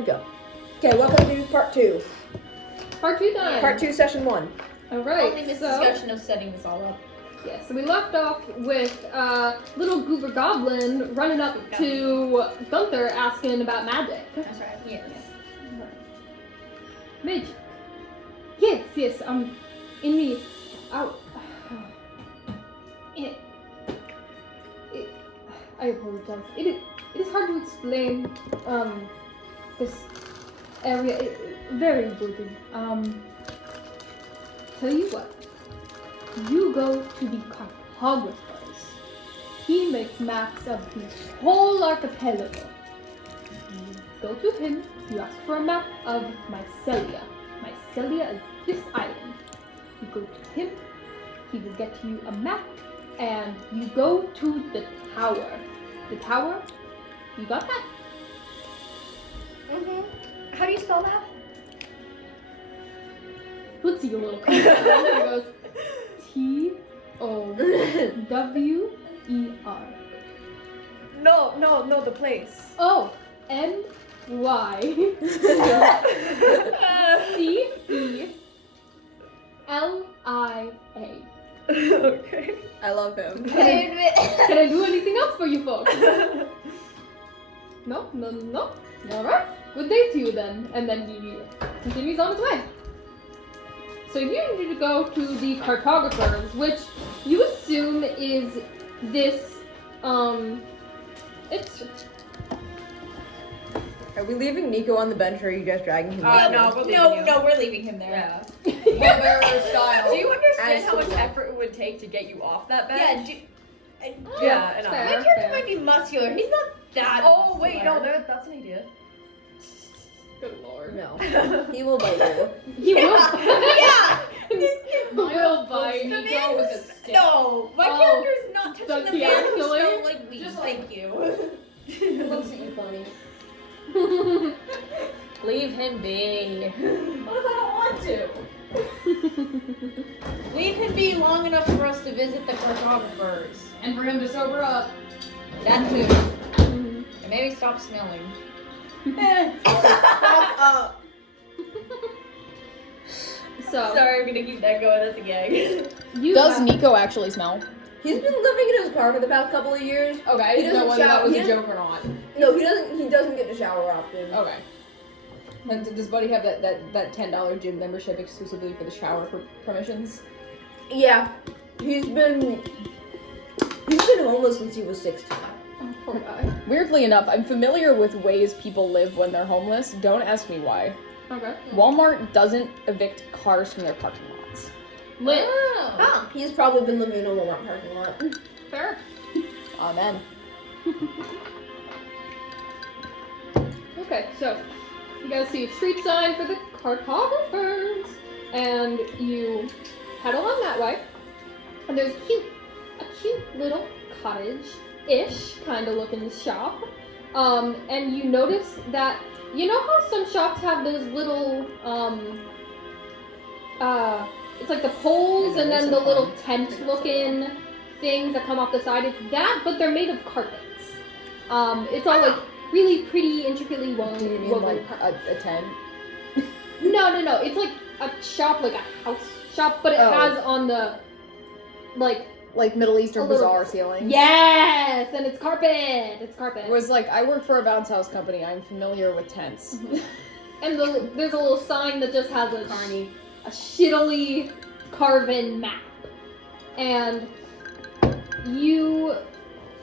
And go. Okay, welcome to part 2. Part 2 time. Part 2, session 1. Alright, Only this discussion of setting this all up. Yeah, so we left off with little Goober Goblin running up to Gunther asking about magic. That's right. Yes. Magic. Yes, in the I apologize. It is hard to explain this area. Very important. Tell you what. You go to the cartographers. He makes maps of the whole archipelago. You go to him, you ask for a map of Mycelia. Mycelia is this island. You go to him, he will get you a map, and you go to the tower. The tower? You got that? Mm-hmm. How do you spell that? Puts you a little confused. He goes, Tower. No, the place. Oh, NY CELIA. Okay. I love him. Can I do anything else for you folks? No? Alright. Good day to you then. And then he continues on his way. So you need to go to the cartographers, which you assume is this, it's... Are we leaving Nico on the bench or are you just dragging him? No, we're leaving him there. Yeah. Style. Do you understand As how much the black. effort it would take to get you off that Yeah, bench? Yeah, and fair, My character fair. might be muscular. He's not that. Oh wait, no, muscular. that's an idea. Good lord. No. He will bite you. He will. Yeah. He will bite. The Nico man with is- a stick. No, my Oh, character is not touching does the he man who actually? smells like weed. Just like- Thank you. He looks at you funny. Leave him be. What if I don't want to? Leave him be long enough for us to visit the cartographers. And for him to sober up. That too. Mhm. And maybe stop smelling. So, Sorry, I'm gonna keep that going. That's a gag. you Does have- Nico actually smell? He's been living in his car for the past couple of years. Okay, I He didn't know doesn't whether that shower- was he a doesn't- joke or not. No, he doesn't get to shower often. Okay. And does Buddy have that $10 gym membership exclusively for the shower permissions? Yeah. He's been homeless since he was 16. Oh, poor guy. Weirdly enough, I'm familiar with ways people live when they're homeless. Don't ask me why. Okay. Walmart doesn't evict cars from their parking lots. Lit. Ah, he's probably been living in a Walmart parking lot. Fair. Amen. Okay, so you guys see a street sign for the cartographers, and you head along that way. And there's a cute little cottage-ish kind of looking shop. And you notice that you know how some shops have those little it's like the poles and then the little tent-looking things that come off the side. It's that, but they're made of carpets. It's all like really pretty, intricately woven. Do you mean like a tent? No. It's like a shop, like a house shop, but it Oh. has on the like. Like Middle Eastern A little- bazaar ceilings? Yes, and it's carpet. It's carpet. It was like, I work for a bounce house company. I'm familiar with tents. And there's a little sign that just has a Carney. a shittily carven map, and you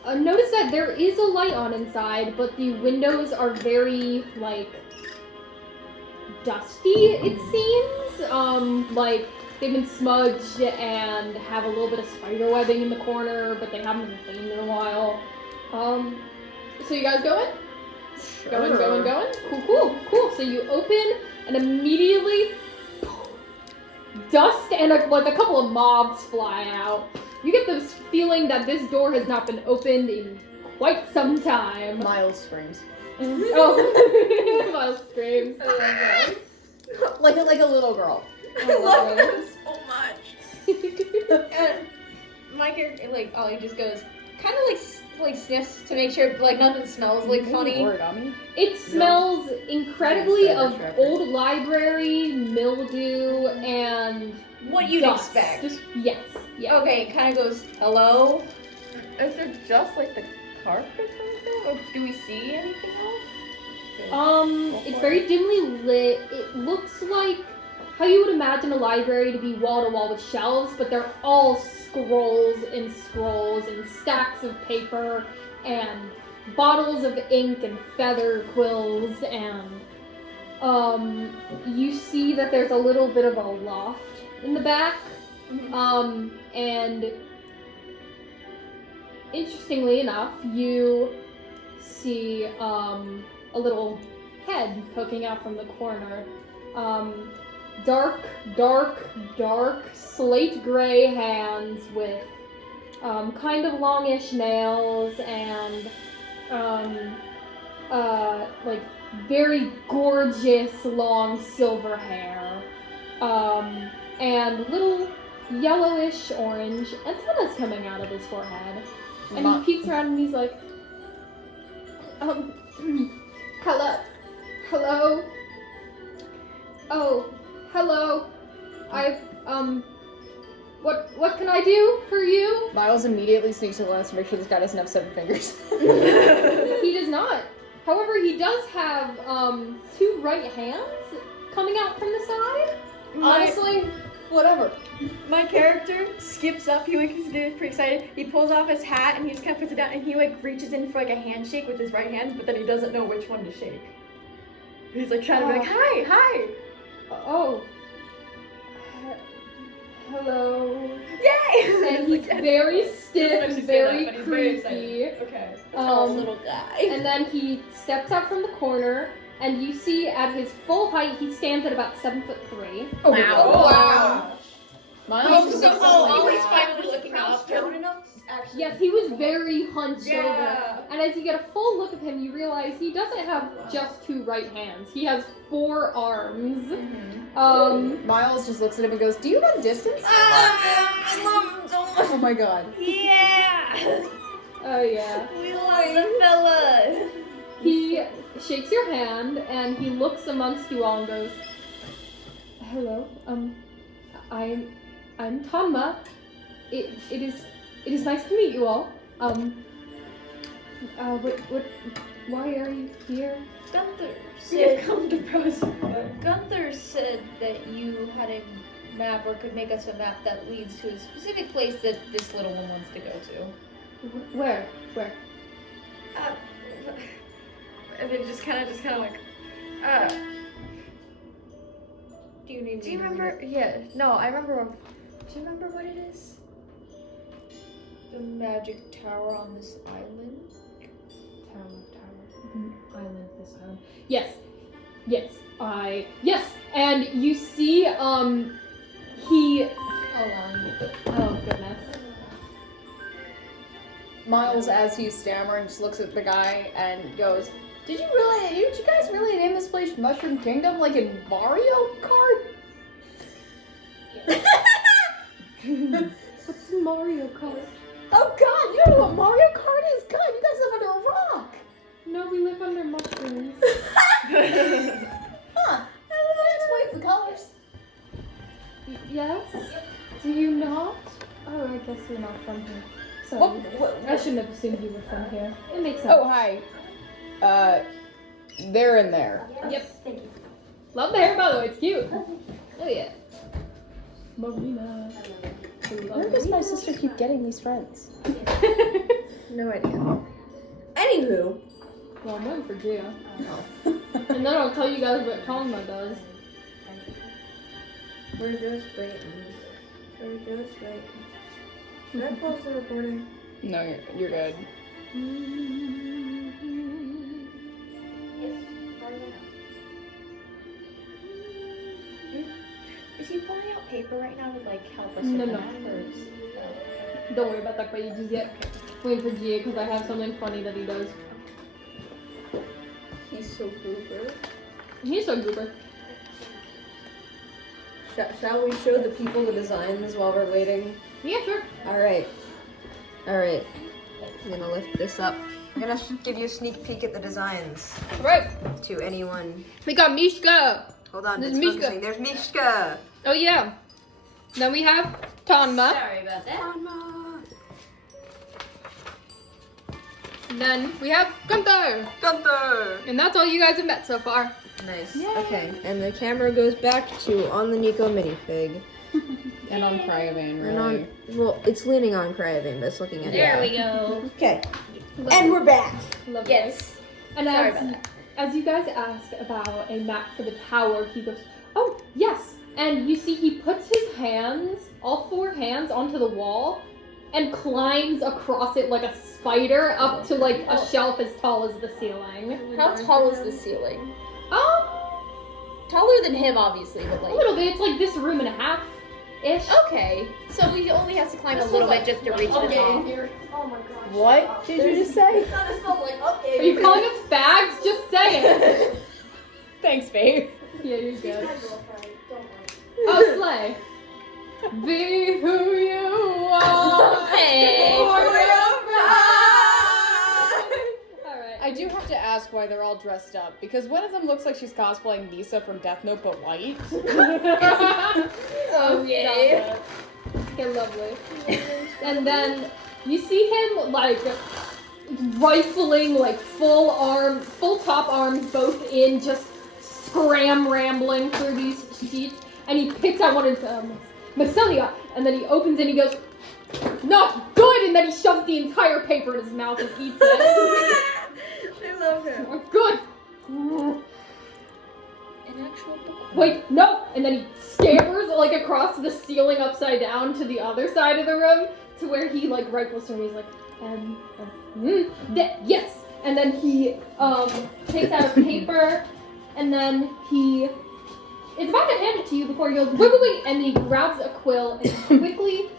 notice that there is a light on inside, but the windows are very like dusty. It seems like they've been smudged and have a little bit of spider webbing in the corner, but they haven't been cleaned in a while. So you guys going? Going. Cool. So you open and immediately dust and a couple of mobs fly out. You get this feeling that this door has not been opened in quite some time. Miles screams. Oh, Miles screams. Like a little girl. I love him so much. And my character, like, Ollie just goes, kind of like like sniffs to make sure like nothing smells like funny. Origami? It smells incredibly Yeah, of that's right. old library, mildew, and What you'd dust. expect. Yes. Yeah. Okay, it kind of goes, hello? Is it just like the carpet or anything? Or do we see anything else? It's very dimly lit. It looks like how you would imagine a library to be wall to wall with shelves, but they're all scrolls and stacks of paper and bottles of ink and feather quills, and you see that there's a little bit of a loft in the back. And interestingly enough, you see a little head poking out from the corner. Dark slate gray hands with kind of longish nails and like very gorgeous long silver hair, and little yellowish orange antennas coming out of his forehead. And he peeks around and he's like, hello? Oh, hello. What can I do for you? Miles immediately sneaks to the lens to make sure this guy doesn't have 7 fingers. He does not. However, he does have 2 right hands coming out from the side. Honestly, whatever. My character skips up. He like is pretty excited. He pulls off his hat and he just kind of puts it down and he like reaches in for like a handshake with his right hand, but then he doesn't know which one to shake. He's like trying to be like, hi. Oh. Hello. Yay! And he's very stiff, actually say very that, but he's very creepy. Okay. Little guy. And then he steps up from the corner, and you see at his full height, he stands at about 7'3". Oh, Wow. wow. Miles is Always finally looking up. Yes, he was very hunched Yeah. over. And as you get a full look of him, you realize he doesn't have just 2 right hands. He has 4 arms. Miles just looks at him and goes, "Do you run distance?" I love him so much. Oh my god. Yeah! Oh yeah. We love the fella! He shakes your hand and he looks amongst you all and goes, "Hello, I'm Tanma. It is nice to meet you all. Why are you here?" Gunther We have said, come to pros. Gunther said that you had a map or could make us a map that leads to a specific place that this little one wants to go to. Where? And then just kind of like, Do you need do you remember? Yeah, no, I remember. Do you remember what it is? the magic tower on this island? Island, this island. Yes. And you see, he. Oh goodness. Miles, as he's stammering, just looks at the guy and goes, did you guys really name this place Mushroom Kingdom like in Mario Kart? What's Mario Kart? Oh god, you don't know what Mario Kart is? God, you guys live under a rock! No, we live under mushrooms. Huh, that explains the colors. Yes? Do you not? Oh, I guess you're not from here. Sorry. I shouldn't have assumed you were from here. It makes sense. Oh, hi. They're in there. Yep. Love the hair, by the way. It's cute. Oh, yeah. Marina. Where does my sister keep getting these friends? No idea. Anywho. Well, I'm waiting for Gia. And then I'll tell you guys what Tongma does. We're just waiting. Should I pause the recording? No, you're good. Is he pulling out paper right now to like help us No, with no. that? Or is... Don't worry about that quite just yet. Waiting for Gia because I have something funny that he does. He's so goober. He's so goober. Shall we show the people the designs while we're waiting? Yeah, sure. Alright. I'm gonna lift this up. I'm gonna give you a sneak peek at the designs Right. to anyone. We got Mishka. Hold on, There's it's Mishka. focusing. There's Mishka. Oh yeah. Then we have Tanma. Sorry about that. And then we have Gunther. Gunther. And that's all you guys have met so far. Nice. Okay, and the camera goes back to on the Nico minifig. And on Cryovane, really. And on, well, it's leaning on Cryovane, but it's looking at There it. we go. Okay, Lovely. and we're back. Lovely. Yes. And Sorry as, about that. as you guys asked about a map for the tower, he goes, oh, yes. And you see he puts his hands, all 4 hands, onto the wall and climbs across it like a spider up to like a shelf as tall as the ceiling. How tall is the ceiling? Taller than him, obviously, but A like. little bit. It's like this room and a half-ish. Okay, so he only has to climb a little bit just to reach the top. Oh my gosh. What did you just say? Are you calling us fags? Just say it. Thanks, babe. Yeah, you're good. Oh, Slay. Be who you are. Hey. Alright. I do have to ask why they're all dressed up, because one of them looks like she's cosplaying Lisa from Death Note, but white. Oh, yeah. Okay, lovely. And then you see him like rifling like full top arms both in, just rambling through these sheets, and he picks out one of mycelia, and then he opens it and he goes, not good, and then he shoves the entire paper in his mouth and eats it. I love him. Not good. An actual book. Wait, no! And then he scampers like across the ceiling upside down to the other side of the room to where he like rifles through and he's like, yes! And then he takes out a paper and then he is about to hand it to you before he goes, wait, and he grabs a quill and quickly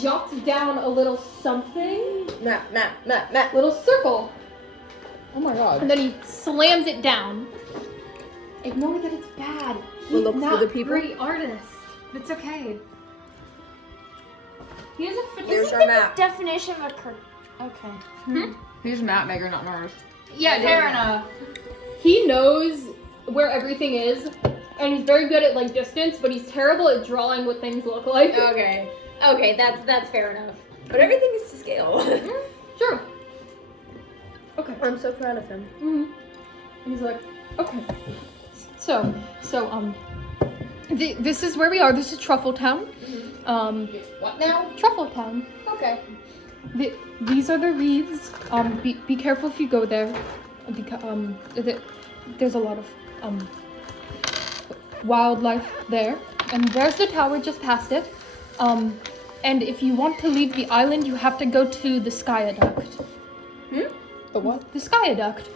jots down a little something, little circle, Oh my god. and then he slams it down. Ignore that it's bad. He's We'll look for not the people. a great artist. It's okay. He has a There's our map. Definition of a Okay. He's a map maker, not an artist. Yeah, fair enough. He knows where everything is, and he's very good at like distance, but he's terrible at drawing what things look like. Okay. Okay, that's fair enough. But everything is to scale. Sure. Okay. I'm so proud of him. Mm-hmm. And he's like, okay. So, this is where we are. This is Truffle Town. What now? Truffle Town. Okay. These are the reeds. Be careful if you go there. There's a lot of wildlife there. And there's the tower just past it. And if you want to leave the island, you have to go to the Skyaduct. The what? The Skyaduct.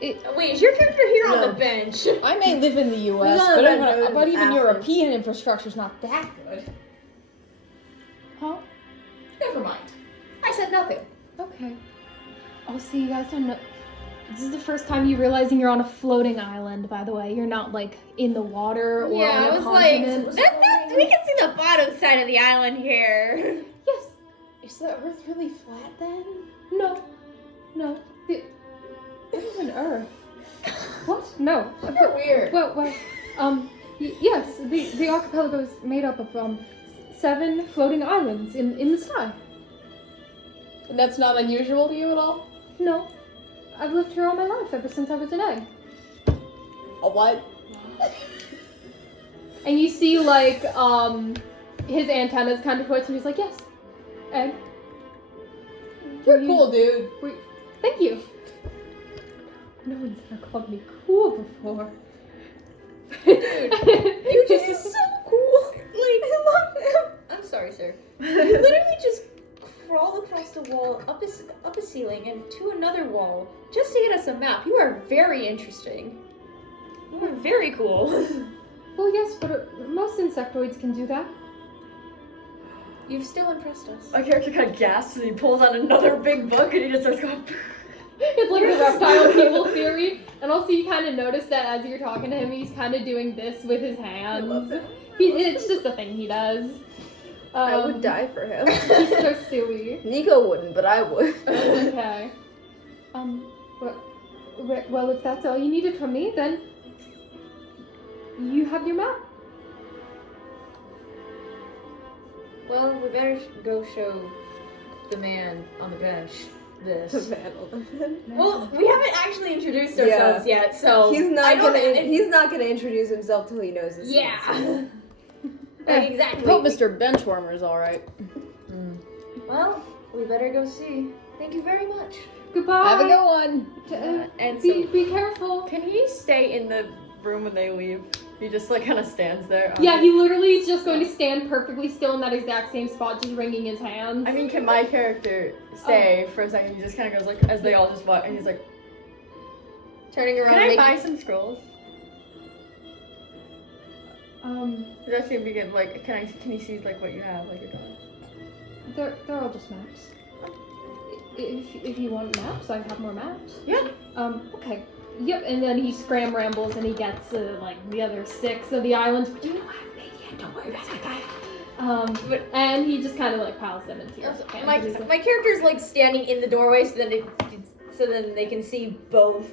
Wait, is your character here on No. the bench? I may live in the U.S., We're gonna but go but even after. European infrastructure's not that good. Huh? Never mind. I said nothing. Okay. Oh, so you guys don't know. This is the first time you're realizing you're on a floating island, by the way. You're not, like, in the water or Yeah, on a I was like, continent. we can see the bottom side of the island here. Yes. Is the Earth really flat then? No. It is an Earth. What? No. Super weird. Well, yes, the archipelago is made up of, 7 floating islands in the sky. And that's not unusual to you at all? No. I've lived here all my life, ever since I was an egg. A what? And you see, like, his antennas kind of twitch, and he's like, yes, egg. You're cool, dude. Thank you. No one's ever called me cool before. You just so cool. Like, I love him. I'm sorry, sir. You literally just crawl across the wall, up a ceiling, and to another wall, just to get us a map. You are very interesting. You are very cool. Well, yes, but most insectoids can do that. You've still impressed us. My character kind of gasps and he pulls out another big book and he just starts going. It's like the reptile people theory. And also you kind of notice that as you're talking to him, he's kind of doing this with his hands. It's just a thing he does. I would die for him. He's so silly. Nico wouldn't, but I would. Okay. Well, if that's all you needed from me, then you have your map. Well, we better go show the man on the bench this. Well, we haven't actually introduced ourselves yet, so He's I not don't- gonna introduce himself till he knows his Yeah. names. Exactly. Hope Mr. Benchwarmer's alright. Well, we better go see. Thank you very much. Goodbye. Have a good one. And so, Be careful. can he stay in the room when they leave? He just like kind of stands there. Yeah, he literally is just going to stand perfectly still in that exact same spot, just wringing his hands. I mean, can my character stay for a second? He just kind of goes like, as they all just walk, and he's like, turning around. "Can I making- buy some scrolls?" That's gonna be good. Like, can he see like what you have, like your drawing? They're all just maps. If you want maps, I have more maps. Yeah. Okay. Yep, and then he rambles and he gets like the other 6 of the islands. But you know what? Yeah, don't worry about that guy. And he just kind of like piles them into your hand. My character's like standing in the doorway so then they can see both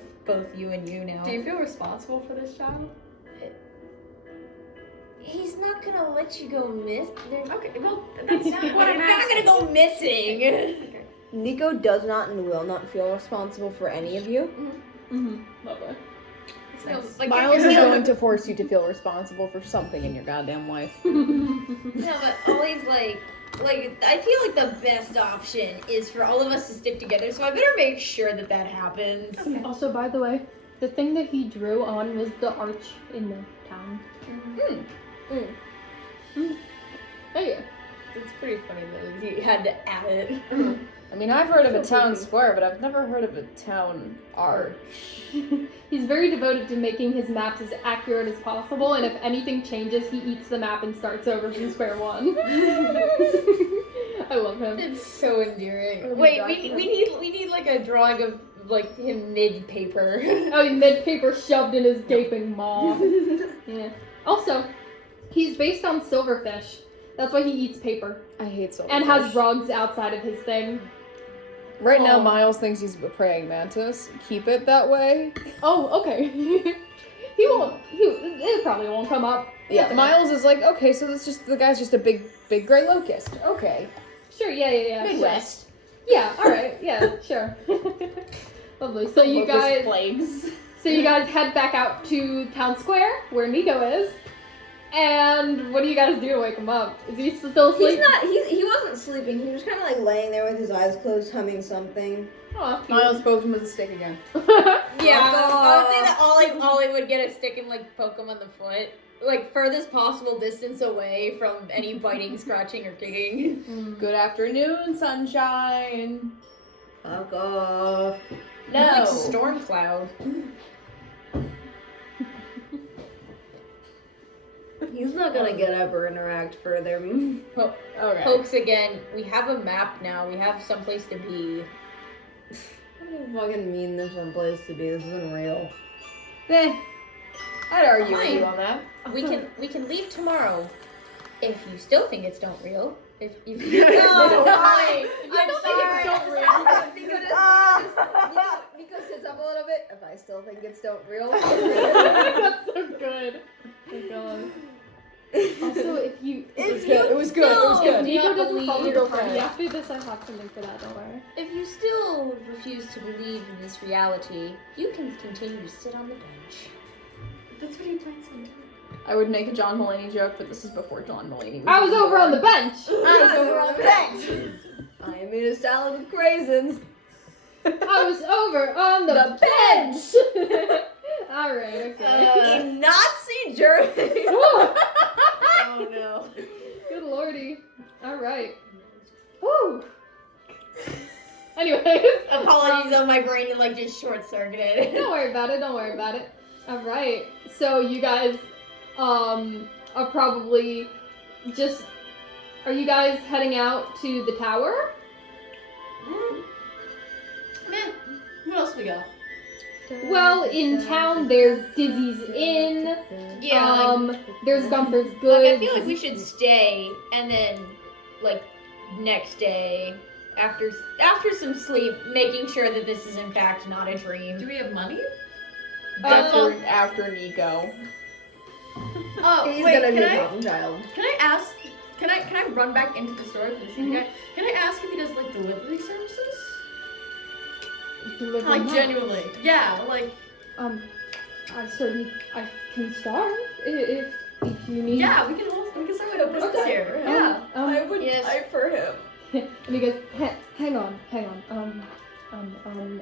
you and you now. Do you feel responsible for this child? He's not gonna let you go miss. Okay, well, that's not what I'm I'm not asking. gonna go missing. Nico does not and will not feel responsible for any of you. Lovely. No, like, Miles is going to force you to feel responsible for something in your goddamn life. No, but always like I feel like the best option is for all of us to stick together. So I better make sure that happens. Also, by the way, the thing that he drew on was the arch in the town. Hey. It's pretty funny that he had to add it. I mean, I've heard of a town square, but I've never heard of a town arch. He's very devoted to making his maps as accurate as possible, and if anything changes, he eats the map and starts over from square one. I love him. It's so endearing. Oh my Wait, God. we need like a drawing of like him mid paper. Oh, mid paper shoved in his gaping maw. Yeah. Also, he's based on silverfish. That's why he eats paper I hate silverfish. and has rugs outside of his thing. Right now, Oh. Miles thinks he's a praying mantis. Keep it that way. Oh, okay. He won't. It probably won't come up. Yeah, Miles is like, okay, so the guy's just a big gray locust. Okay. Sure. Yeah. Midwest. Sure. Yeah. All right. Yeah. Sure. Lovely. So you Locust guys. plagues. So you guys head back out to town square where Nico is. And what do you guys do to wake him up? Is he still asleep? He wasn't sleeping. He was kind of like laying there with his eyes closed, humming something. Oh, Miles poked him with a stick again. Yeah, Oh, I would say that Ollie would get a stick and like poke him on the foot, like furthest possible distance away from any biting, scratching, or kicking. Good afternoon, sunshine. Fuck off. No. Like storm cloud. He's not gonna get up or interact further. Okay. Pokes again. We have a map now. We have someplace to be. What do you fucking mean there's some place to be? This isn't real. I'd argue with you on that. We can leave tomorrow. If you still think it's don't real. If you No, I don't think it's don't real. Nico sits up a little bit. If I still think it's don't real. That's so good. Oh my god. Also, if you It was good. if Nico doesn't believe follow it, your party okay. after this, I have something for that. Don't worry. If you still refuse to believe in this reality, you can continue to sit on the bench. That's what he plans on doing. I would make a John Mulaney joke, but this is before John Mulaney. I was over on the bench. I was over on the bench. I am in a salad with craisins. I was over on the bench. All right. Okay. In Nazi Germany. Woo. Oh no. Good lordy. All right. Woo. Anyways. Apologies on my brain to like just short circuited. Don't worry about it. Don't worry about it. All right. So you guys, are probably just. Are you guys heading out to the tower? What else we got? Well, in town there's Dizzy's Inn. Yeah, There's Gunther's like Goods. I feel like we should stay and then like next day, after some sleep, making sure that this is in fact not a dream. Do we have money? After Nico. Oh, He's wait, gonna be can a I problem child. ask? Can I run back into the store for the same guy? Can I ask if he does like delivery services? Deliver Like maps. genuinely, yeah. Like I can start if you need. yeah, we can start with a business Okay. here. Yeah. I would Yes. fight for him. And he goes, hang on.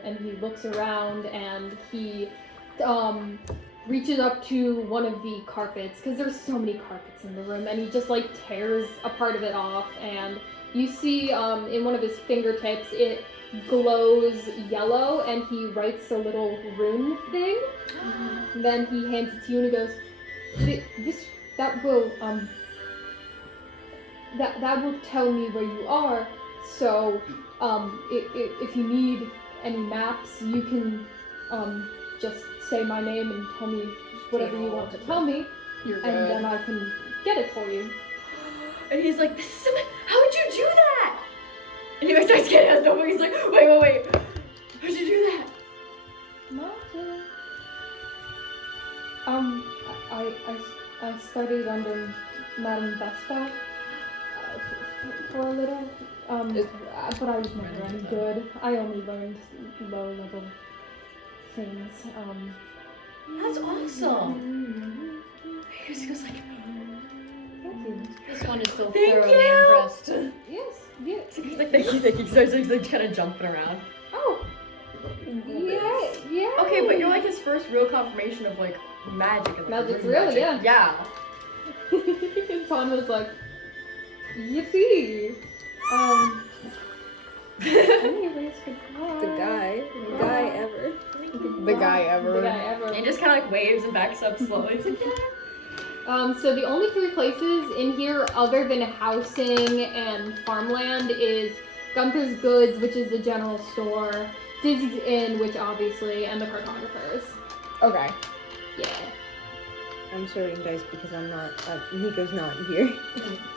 And he looks around and he reaches up to one of the carpets because there's so many carpets in the room, and he just like tears a part of it off, and you see in one of his fingertips it glows yellow, and he writes a little rune thing. Then he hands it to you and he goes, that will tell me where you are. So if you need any maps, you can just say my name and tell me whatever you want to tell me, You're and good. then I can get it for you. And he's like, how would you do that? And he starts getting out of nowhere. He's like, wait. How'd you do that? Magic. I studied under Madame Vespa for a little, but I was never any good. I only learned low-level things. That's awesome. He goes like, Thank you. This one is still Thank thoroughly you. impressed. Yes. he's like, thank you. He starts like kind of jumping around. Oh. Yeah. Okay, but you're like his first real confirmation of like magic. And, like, Magic's real real, magic. Yeah. Ton was like, yippee. Anyways, goodbye. The guy ever. The guy ever. The guy ever. And just kind of like waves and backs up slowly. He's like, yeah. So the only three places in here other than housing and farmland is Gunther's Goods, which is the general store, Dizzy's Inn, which obviously, and the cartographers. Okay. Yeah. I'm sorting dice because I'm not. Nico's not here.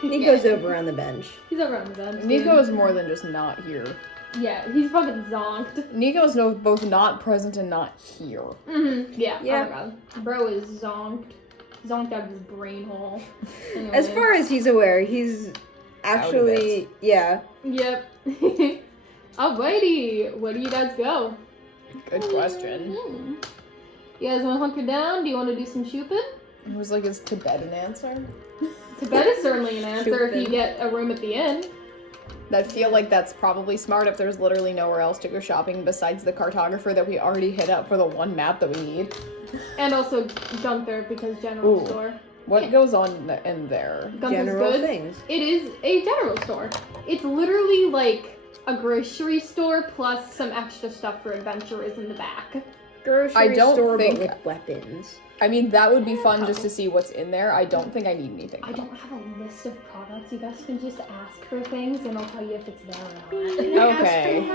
Nico's over on the bench. He's over on the bench. Nico is more than just not here. Yeah, he's fucking zonked. Nico's both not present and not here. Mm-hmm. Yeah. Yeah. Oh my god. Bro is zonked. Zonked out of his brain hole. Anyway. As far as he's aware, he's actually yeah. Yep. Alrighty. Where do you guys go? Good question. You guys want to hunker down? Do you want to do some shopping? It was like, is Tibet an answer? Tibet is certainly an answer if you Shopping. get a room at the inn. I feel like that's probably smart if there's literally nowhere else to go shopping besides the cartographer that we already hit up for the one map that we need. And also Gunther, because general Ooh. store. What Yeah. goes on in there? Gunther's General Goods. things. It is a general store. It's literally like a grocery store plus some extra stuff for adventurers in the back. Grocery I don't store think- but with weapons. I mean, that would be fun just to see what's in there. I don't think I need anything. I don't have a list of products. You guys can just ask for things and I'll tell you if it's there or not. Okay.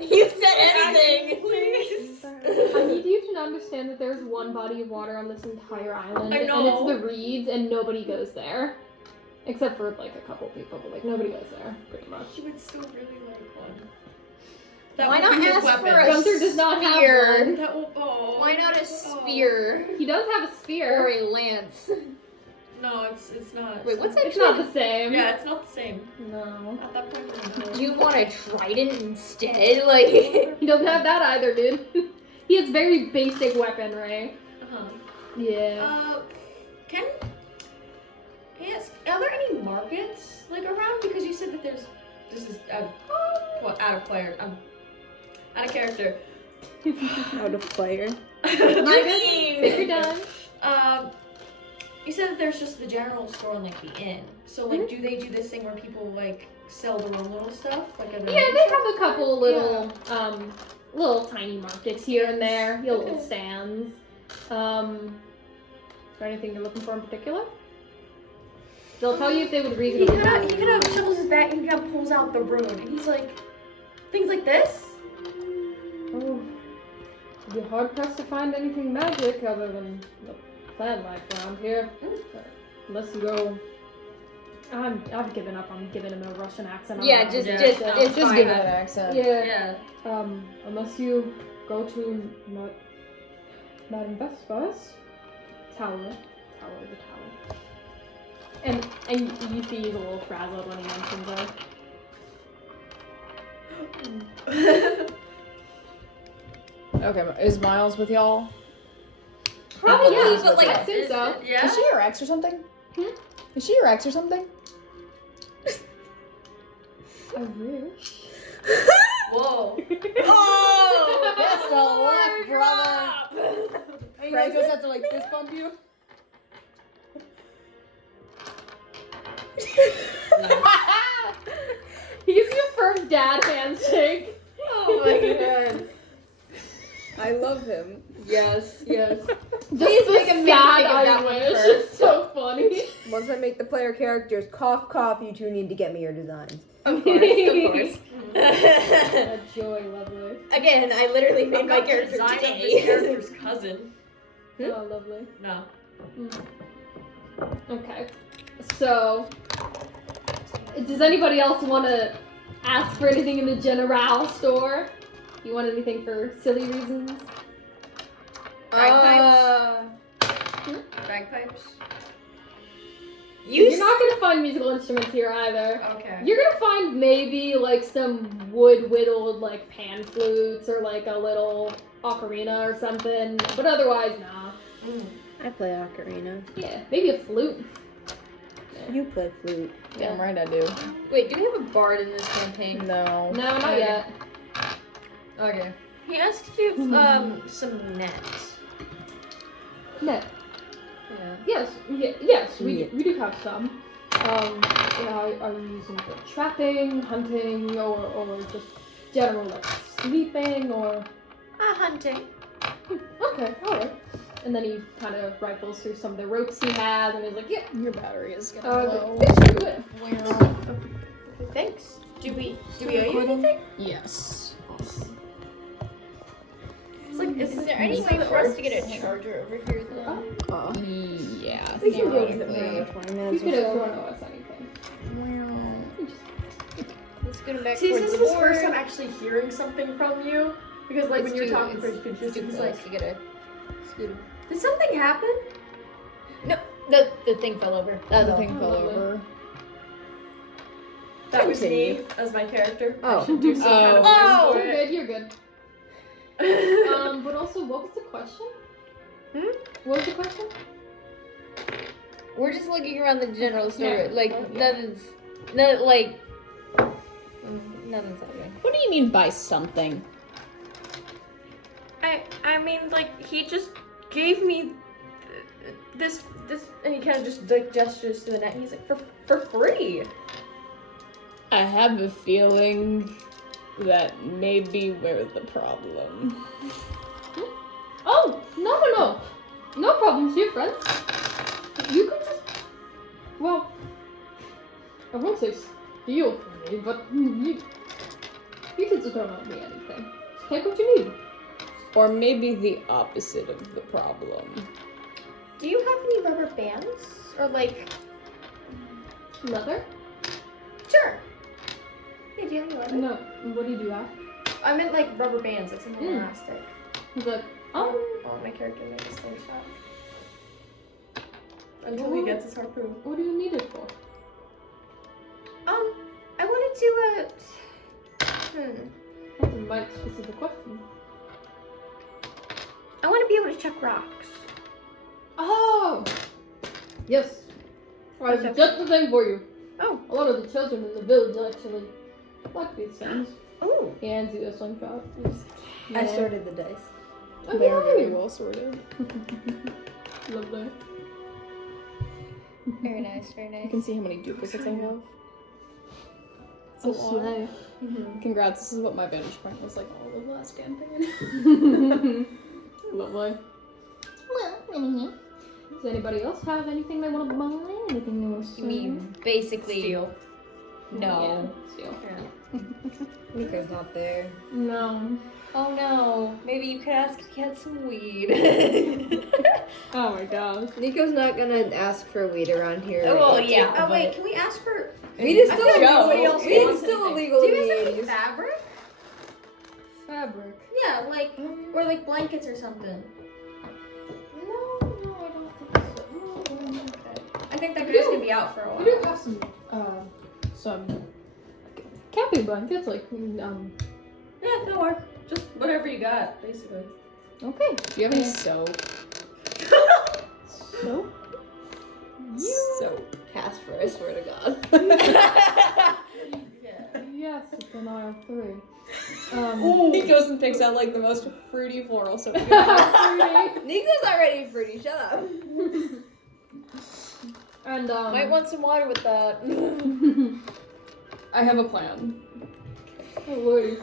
You said anything. Please. I need you to understand that there's one body of water on this entire island, I and know. it's the Reeds, and nobody goes there. Except for, like, a couple people, but, like, nobody goes there, pretty much. She would still really like one. That Why would not be his ask weapon. for a Gunther does not spear? have one. That will, oh. Why not a spear He does have a or spear. a lance? No, it's not. Wait, what's It's actually? not the same. Yeah, it's not the same. No. At that point, it's not. Do you want a trident instead? Like. He doesn't have that either, dude. He has very basic weaponry. Uh-huh. Yeah. Yes. Are there any markets like around? Because you said that there's. This is out of player. Out of character. Out of player. I Take mean. your time. You said that there's just the general store and like the inn. So like, do they do this thing where people like sell their own little stuff? Like Yeah, they have a couple little, little tiny markets here and there. Little Okay. stands. Is there anything you're looking for in particular? They'll tell you if they would He reasonably. kind of shovels his back and he kind of pulls out the rune and he's like, things like this. Oh, it'd be hard pressed to find anything magic other than the plant life around here. Unless you go. I've given up on giving him a Russian accent. Yeah, I'm just not just gonna- it's Just fine. give it an accent. Yeah. Yeah. Unless you go to Madame Vespa's tower, the tower. And you see he's a little frazzled when he mentions her. Okay, is Miles with y'all? Probably, Yeah, yeah, but like, I think so. Yeah. Is she your ex or something? Hmm? Is she your ex or something? I wish. Whoa. Oh! Best of luck, brother. And you guys just have to like fist bump you. He gives you a firm dad handshake. Oh my god. I love him. Yes, yes. Just make a the minifig sad of I that one wish. first. It's so funny. Once I make the player characters cough, cough, you two need to get me your designs. Of course, of course. A joy, lovely. Again, I literally made I've my got the character design of this today. character's cousin. Oh, lovely. No. Okay. So, does anybody else want to ask for anything in the General store? You want anything for silly reasons? Bagpipes? You're not gonna find musical instruments here either. Okay. You're gonna find maybe like some wood whittled like pan flutes or like a little ocarina or something, but otherwise, nah. I play ocarina. Yeah, maybe a flute. You play flute. Damn right I do. Wait, do we have a bard in this campaign? No. No, not yet. Okay. He asked you some nets. Net. Yeah. Yes, Yeah. we do have some. Are you using for trapping, hunting, or just general like sleeping or? Hunting. Okay, alright. And then he kind of rifles through some of the ropes he has, and he's like, "Yeah, Your battery is gonna blow. let's do it." Thanks. Do we owe you anything? Yes. It's like, Is there any way for us to get a charger over here though? Yeah. We can go theoretically. with it for another 20 You minutes could or have so. thrown us anything. Let's get him back See, towards this is the his board. first time actually hearing something from you. Because, like, when you're talking for it's confused, too he's close like, to get a scooter. did something happen? No, the thing fell over. That was The all. thing fell over. That was Continue. me as my character. Oh. I should do some kind of Oh. voice for it. You're good. But also, what was the question? What was the question? We're just looking around the general store. Yeah. Like Yeah. nothing's happening. What do you mean by something? I mean, like, he just gave me this, and he kind of just like gestures to the net, and he's like, for free. I have a feeling that maybe we're the problem. Oh, no problems here, friends. You can just, well, I won't say steal from me, but you can just don't owe me anything. Just take what you need. Or maybe the opposite of the problem. Do you have any rubber bands or like? Leather? Sure. Yeah, do you have any leather? No. What do you do that? I meant like rubber bands, like something Mm. elastic. He's like, I want my character to make a slingshot. Until he gets his harpoon. what do you need it for? I wanted to, That's a mighty specific question. I want to be able to check rocks. Oh! Yes. I have just the thing for you. Oh. A lot of the children in the village actually like these things. Ooh. He hands you a slingshot. I sorted the dice. Oh, They're very yay. well sorted. Lovely. Very nice, very You nice. can see how many duplicates I have. It's a A lot. sleigh. Congrats, this is what my vantage point was like all of last campaign. Lovely. Does anybody else have anything they want to buy? Anything they want to You mean basically Steal. no. Yeah, steal. Nico's not there. No. Oh no. Maybe you could ask if he had some weed. Oh my gosh. Nico's not gonna ask for weed around here. Well, yeah. Oh wait, can we ask for? Weed is I still feel like illegal. nobody else Weed is wants still anything. illegal Do in you guys the have any 80s. fabric? Fabric. Yeah, like or like blankets or something. No, I don't think so. I think that We guy's do. gonna be out for a We do while. have some camping blankets, like, Yeah, that'll work. Just whatever you got, basically. okay. Do you have any soap? So, So, Casper, I swear to God. yes, it's an aisle 3. He goes and picks out like the most fruity floral soap. Nico's already fruity, shut up. And, Might want some water with that. I have a plan. oh lordy.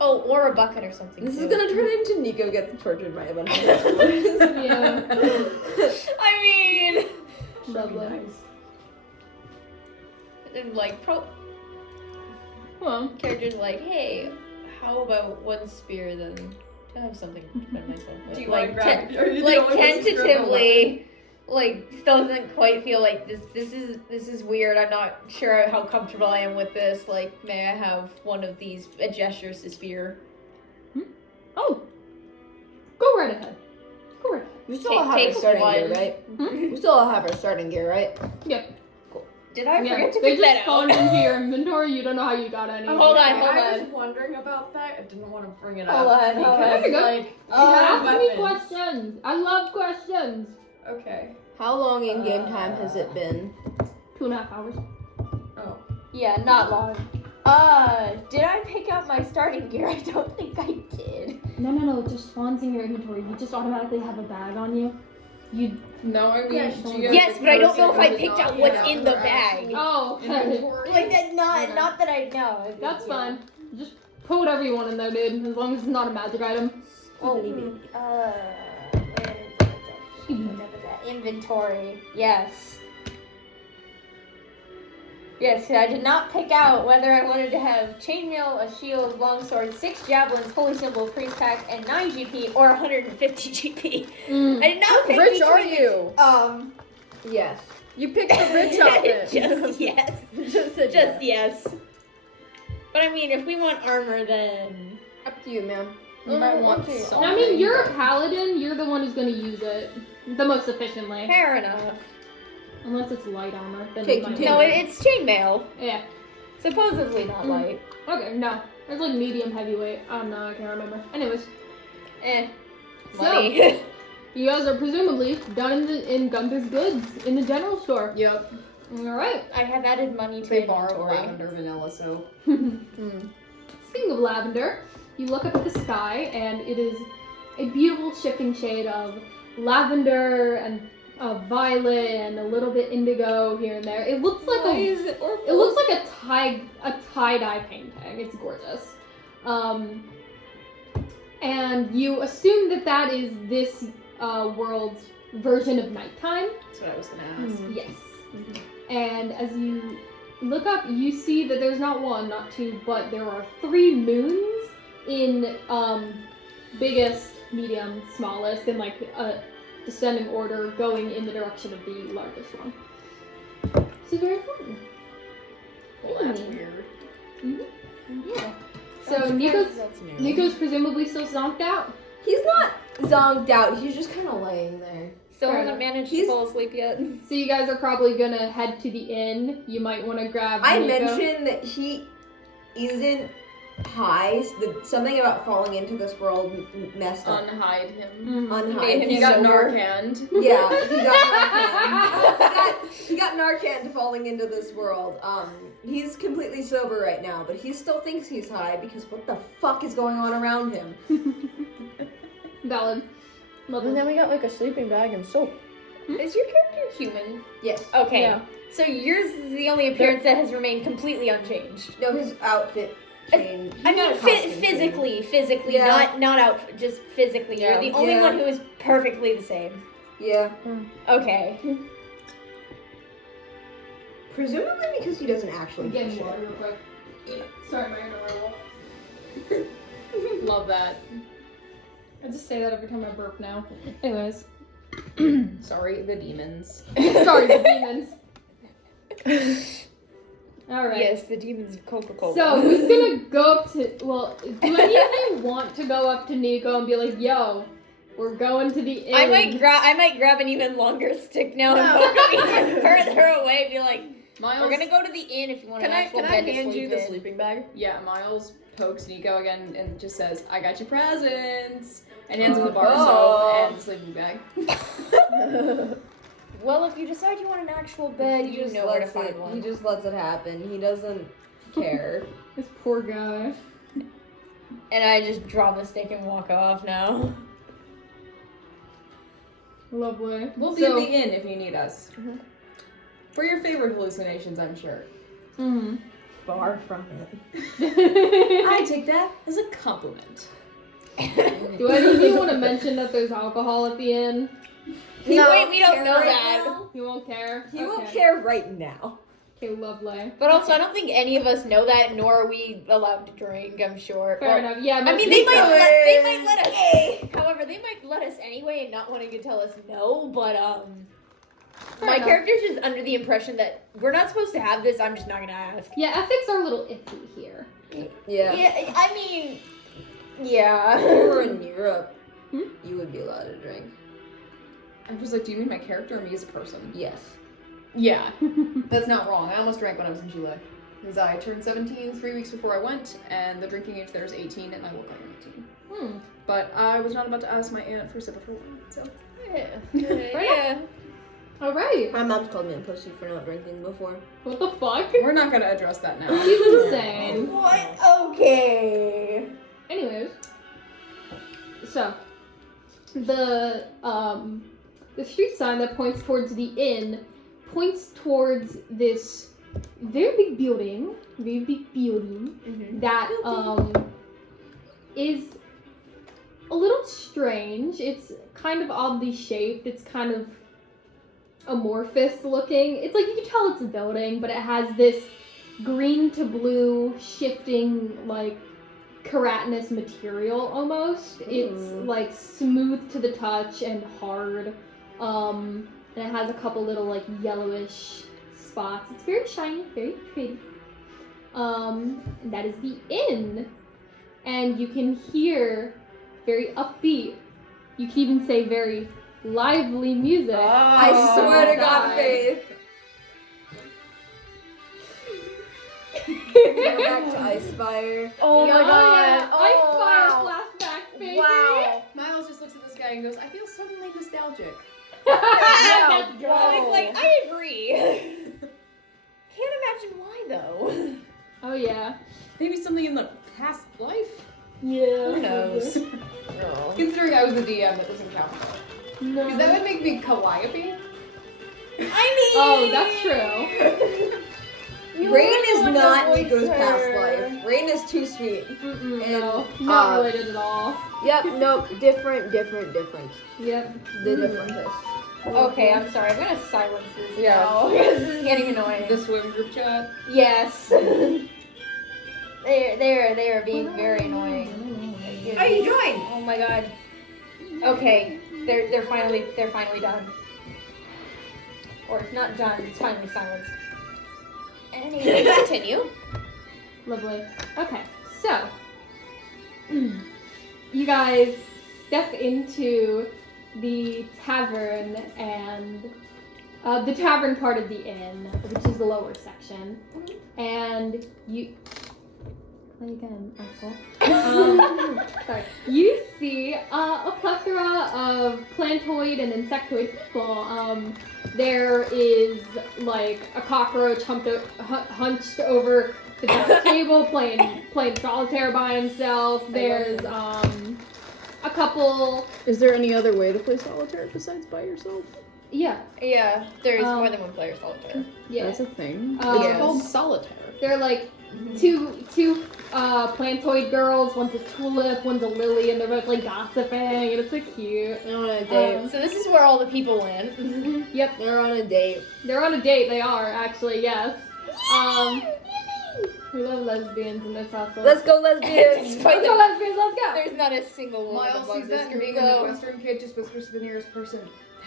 Oh, or a bucket or something. This is too. gonna turn into Nico gets tortured by a bunch of customers. Yeah. I mean, Lovely. and like Well, characters like, hey, how about one spear then to have something to defend myself with? Do you like, want to grab? Are you the like only one who's grabbing a tentatively, like doesn't quite feel like this is weird. I'm not sure how comfortable I am with this. Like, may I have one of these gestures to spear? oh. Go right ahead. Go right ahead. We still all have our Take starting one. gear, right? Hmm? We still all have our starting gear, right? Yeah. Did I Yeah, forget to they pick just that out? spawned into your inventory. You don't know how you got any. Oh, hold on, hold I on. was wondering about that. I didn't want to bring it Hold up. on, hold on. because, There you go. like, we Oh, have Ask me weapons. questions. I love questions. Okay. How long in game time has it been? 2.5 hours. Oh. Yeah, not long. Did I pick out my starting gear? I don't think I did. No. It just spawns in your inventory. You just automatically have a bag on you. You. No, I mean, Yeah, do you have Yes, the but I don't know if I person picked who's out not what's out in the for bag. actual Oh, okay. inventory? Like that, not Okay. not that I know. That's Yeah. fine. Just put whatever you want in there, dude. As long as it's not a magic item. Oh, where is it? Inventory. Yes. Yes, I did not pick out whether I wanted to have chainmail, a shield, longsword, 6 javelins, holy symbol, priest pack, and 9 GP, or 150 GP. I did not pick Rich are between you? Yes. You picked the rich outfit. Just yes. Just yes. But I mean, if we want armor, then Up to you, ma'am. You might want Okay. something. I mean, you're a paladin. You're the one who's gonna use it the most efficiently. fair enough. Unless it's light armor. Then Okay, you might continue. No, want it's chainmail. Yeah. Supposedly not light. Okay. No. It's like medium heavyweight. No, I can't remember. Anyways, Money. you guys are presumably done in Gunther's goods in the general store. Yep. All right. I have added money to They borrowed inventory. lavender vanilla soap. Speaking of lavender, you look up at the sky and it is a beautiful shifting shade of lavender and violet and a little bit indigo here and there. It looks like it looks like a tie-dye painting. It's gorgeous. And you assume that is this world's version of nighttime. That's what I was gonna ask. Yes. And as you look up, you see that there's not one, not two, but there are 3 moons in biggest, medium, smallest, in like a descending order going in the direction of the largest one. So very fun. Well, that's weird. Yeah. So Nico's presumably still zonked out. He's not zonked out. He's just kind of laying there. Still Fair haven't enough. managed He's- to fall asleep yet. So you guys are probably gonna head to the inn. You might want to grab. I Nico. mentioned that he isn't high. Something about falling into this world messed up. Unhide him. Unhide. him He got sober. Narcaned. Yeah, he got Narcan. he got Narcan falling into this world. He's completely sober right now, but he still thinks he's high because what the fuck is going on around him? Valid. Lovely. And then we got like a sleeping bag and soap. Is your character human? Yes. Okay. Yeah. So yours is the only appearance that has remained completely unchanged. No, his outfit changed. I He's mean, not a costume physically, Yeah. not out, just physically. Yeah. You're the only Yeah. one who is perfectly the same. change. Yeah. Okay. Presumably because he doesn't actually give a Getting shit. water real quick. Sorry, my inner werewolf. Love that. I just say that every time I burp now. Anyways. Sorry, the demons. Sorry, the demons. Alright. Yes, the demons of Coca-Cola. So, who's gonna go up to, well, do any of you want to go up to Nico and be like, yo, we're going to the inn? I might grab an even longer stick now and poke him even further away. Be like, Miles, we're gonna go to the inn if you want Can an I actual bed to hand sleep you the in. sleeping bag? Yeah, Miles pokes Nico again and just says, I got you presents. And hands him the bar soap and the sleeping bag. Well, if you decide you want an actual bed, you know where to find one. He just lets it happen. He doesn't care. This poor guy. And I just drop the stick and walk off now. Lovely. We'll be So- at the inn if you need us. For your favorite hallucinations, I'm sure. Mhm. Far from it. I take that as a compliment. Do any of you want to mention that there's alcohol at the inn? He No, won't we don't care know right that. now. You won't care? He won't Okay. care right now. Okay, lovely. But also, I don't think any of us know that, nor are we allowed to drink, I'm sure. Fair Well, enough. Yeah, I most mean, they people- might let us. However, they might let us anyway and not wanting to tell us no, but, Fair my enough. character's just under the impression that we're not supposed to have this, I'm just not gonna ask. Yeah, ethics are a little iffy here. Yeah. Yeah, I mean, yeah. If you were in Europe, Hmm? you would be allowed to drink. I'm just like, do you mean my character or me as a person? Yes. Yeah, that's not wrong. I almost drank when I was in Chile. Because I turned 17 3 weeks before I went, and the drinking age there is 18, and I woke up at 18. But I was not about to ask my aunt for a sip of her wine, so. Yeah. Alright. My mom's called me a pussy for not drinking before. What the fuck? We're not gonna address that now. She's insane. What? Okay. Anyways, so the street sign that points towards the inn points towards this very big building that is a little strange. It's kind of oddly shaped. It's kind of amorphous looking. It's like you can tell it's a building, but it has this green to blue shifting like keratinous material almost. It's like smooth to the touch and hard. And it has a couple little like yellowish spots. It's very shiny, very pretty. And that is the inn. And you can hear very upbeat. You can even say very lively music. I swear to God, outside. Faith. Go back to Icefire. Oh my god. Ice Fire wow. flashbacks, baby. Wow. Miles just looks at this guy and goes, I feel suddenly nostalgic. Let's go. I was like, I agree. Can't imagine why though. Oh yeah. Maybe something in the past life? Yeah. Who knows? Considering I was the DM, that doesn't count. No. Because that would make me Calliope. I mean. Oh, that's true. Rain is not Nico's past life. Rain is too sweet. Mm-mm, And, no, not uh, related at all. Yep, nope, different. Yep. The differentest. Okay, I'm sorry. I'm gonna silence this. Yeah. now, because this is getting annoying. The swim group chat. Yes. they are being very annoying. How you doing? Oh my god. Okay, they're finally done. Or not done. It's finally silenced. Anyway, continue. Lovely. Okay, so you guys step into the tavern and the tavern part of the inn, which is the lower section, and you. Play again, asshole. Sorry. You see a plethora of plantoid and insectoid people. There is like a cockroach hunched over the table playing solitaire by himself. There's a couple. Is there any other way to play solitaire besides by yourself? Yeah, Yeah, there's more than one player solitaire. yeah. That's a thing. Yes. It's called solitaire. They're like two plantoid girls. One's a tulip, one's a lily, and they're both like gossiping, and it's so cute. They're on a date. So this is where all the people went. Yep, They're on a date. they're on a date. They are actually, yes. We love lesbians in this household. Let's go, lesbians. Let's go, lesbians, let's go! There's not a single woman Miles among sees this that and group. being a Midwestern kid just whispers to the nearest person,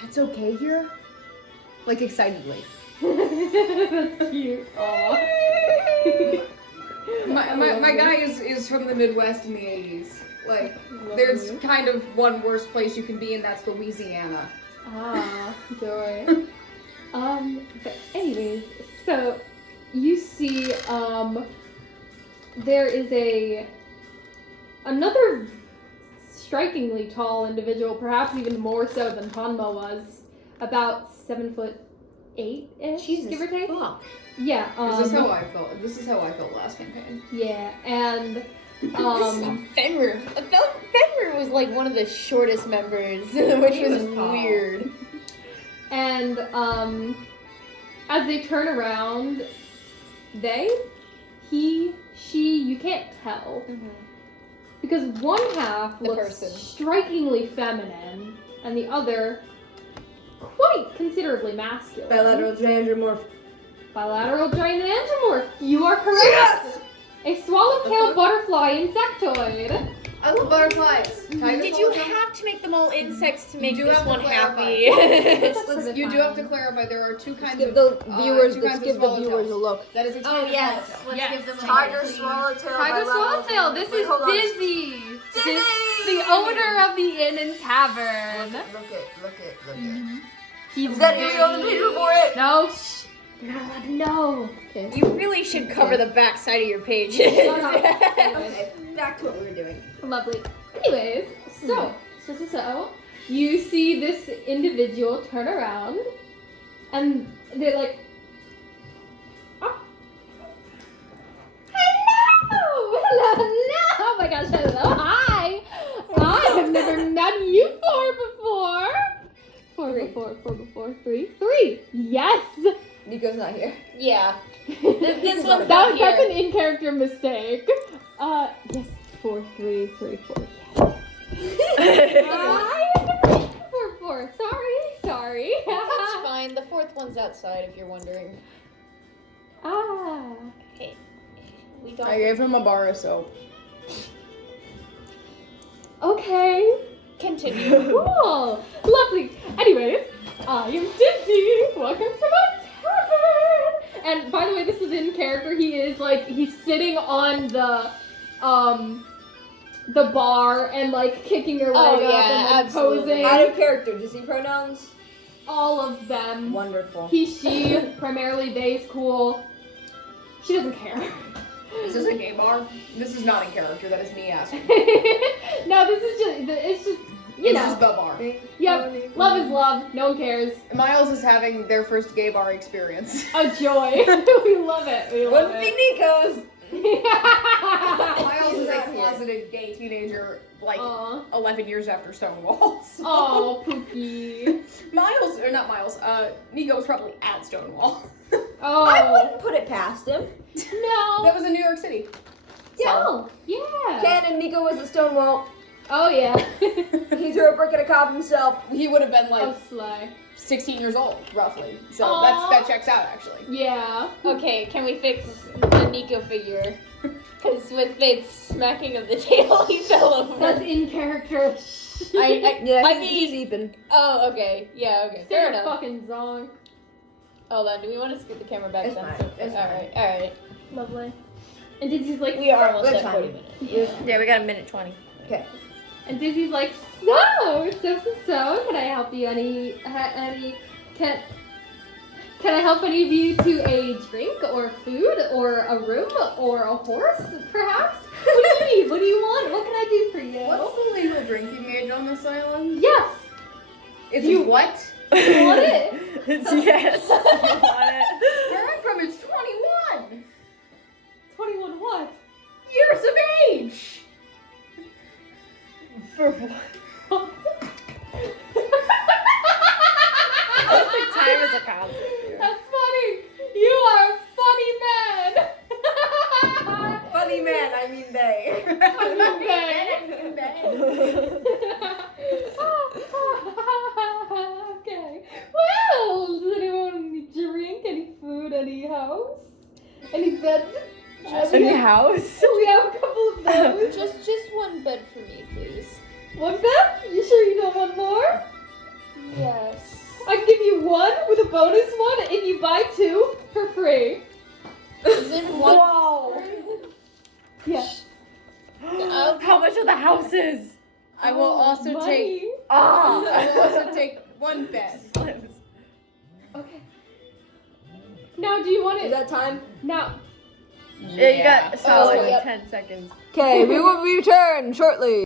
"That's okay here?" Like excitedly. That's cute. Aw. My guy is from the Midwest in the 80s. Like, there's kind of one worse place you can be, and that's Louisiana. Ah, joy. But anyways, so you see, there is another strikingly tall individual, perhaps even more so than Hanma was, about 7'8" ish, give or take. Fuck. Yeah. This is how I felt. This is how I felt last campaign. Yeah, and Fenrir. Fenrir was like one of the shortest members, which He was was tall. weird. And as they turn around, he, she, you can't tell. Because one half The looks person. strikingly feminine, and the other quite considerably masculine. Bilateral gynandromorph. Bilateral gynandromorph. You are correct. Yes! A swallowtail butterfly insectoid. I love butterflies. Did you have to make them all insects to make do this have to one clarify. happy? You do have to clarify there are two kinds Give of the viewers, two let's kinds give of the viewers a swallowtails. look. That is a Oh tiger yes, swallowtail. let's give them a Tiger please. swallowtail. Tiger bilateral Swallowtail, this Wait, is hold on. Dizzy. Dizzy! The owner of the inn and tavern. Look it. He's Is that image on the page before it? No, shh. You're not allowed to know. You really should cover the back side of your pages. Okay, back to what we were doing. Lovely. Anyways, so, you see this individual turn around, and they're like, oh. Hello! Oh my gosh, hello, hi! I have never met you before. Three. Yes! Nico's not here. Yeah. This one's not That's here. an in-character mistake. Yes, 4. Yes. 4. Sorry. That's fine. The fourth one's outside, if you're wondering. Ah. We don't. I gave him a bar of soap. Okay. Continue. Cool. Lovely. Anyways, I am Dizzy. Welcome to my tavern. And by the way, this is in character. He's sitting on the bar and like kicking your leg Oh, up yeah, and like absolutely. posing. Out of character. Does he pronouns? All of them. Wonderful. He, she, primarily they's cool. She doesn't care. Is this a gay bar? This is not in character. That is me asking. No, this is it's just, you This know. is the bar. Yep, love is love. No one cares. Miles is having their first gay bar experience. A joy. We love it. We love Wouldn't be it. Nico's. Miles is a not here. closeted gay teenager, like Aw. 11 years after Stonewall. So. Oh, Pookie. Nico was probably at Stonewall. Oh. I wouldn't put it past him. No. That was in New York City. Oh, yeah. Ken and Nico was at Stonewall. Oh, yeah. He threw a brick at a cop himself. He would have been like Oh, slay. 16 years old, roughly. So Aw. that checks out, actually. Yeah. Okay, can we fix the Nico figure? Because with Faith's smacking of the table, he fell over. That's in character. Yeah, I he's mean- Ethan. Oh, okay. Yeah, okay. Fair Fair enough. fucking zonk. Hold on, do we want to scoot the camera back It's then? fine, it's Alright. Lovely. And Dizzy's like, We are almost That's at fine. 40 minutes. Yeah, we got a minute 20. And Dizzy's like, so, can I help you can I help any of you to a drink or food or a room or a horse, perhaps? What do you need? What do you want? What can I do for you? What's the legal drinking age on this island? Yes! It's You- what? You want it? Yes. Where I'm from, it's 21 21 what? years of age. For what? Time is a concept. That's funny. You are a funny man. Funny man, I mean they. Funny man. Okay. Well, does anyone need drink, any food, any house, any bed? Just in the house. So we have a couple of those. Just one bed for me, please. One bed? You sure you don't want more? Yes. I can give you one with a bonus one if you buy two for free. Is it one? Whoa. Yes. How much are the houses? I will also take. Money. Ah. I will also take one bed. Okay. Now, do you want Is it? that time? Now, Yeah, you got a solid yep. 10 seconds. Okay, we will return shortly.